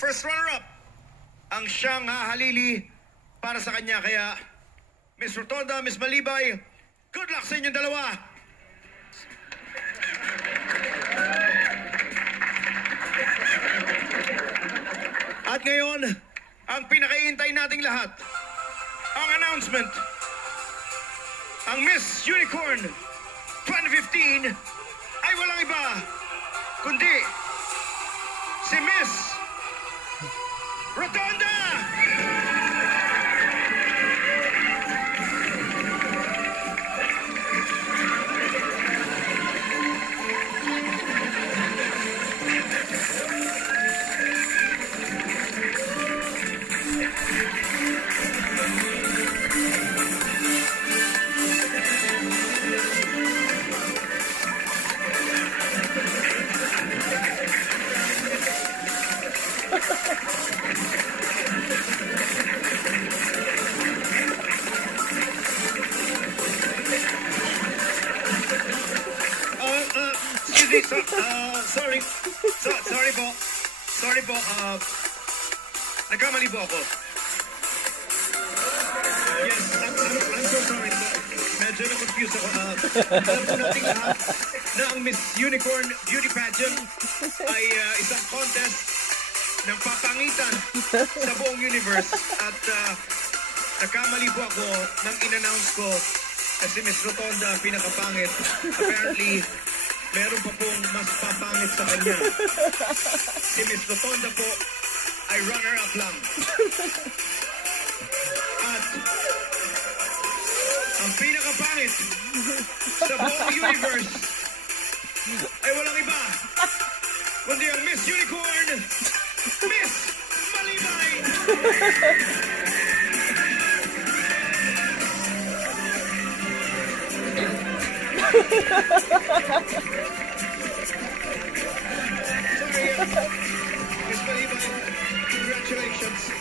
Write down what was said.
first runner-up ang siyang hahalili para sa kanya. Kaya, Miss Rotonda, Miss Malibay, good luck sa inyong dalawa. At ngayon, ang pinakaihintay nating lahat, ang announcement. Ang Miss Unicorn 2015 ay walang iba kundi si Miss Rotonda! Sorry po, nagkamali po ako. Yes, I'm so sorry po. Medyo na-confused ako. Alam po natin lahat na ang Miss Unicorn Beauty Pageant ay isang contest ng papangitan sa buong universe. At nagkamali po ako nang in-announce ko na si Miss Rotonda ang pinakapangit. Apparently, meron pa pong mas papangit sa kanya. Si Miss Rotonda po ay runner-up lang. At ang pinakapangit sa buong universe ay walang iba kundi ang Miss Unicorn, Miss Malibay! Sorry, Miss Malibay, congratulations.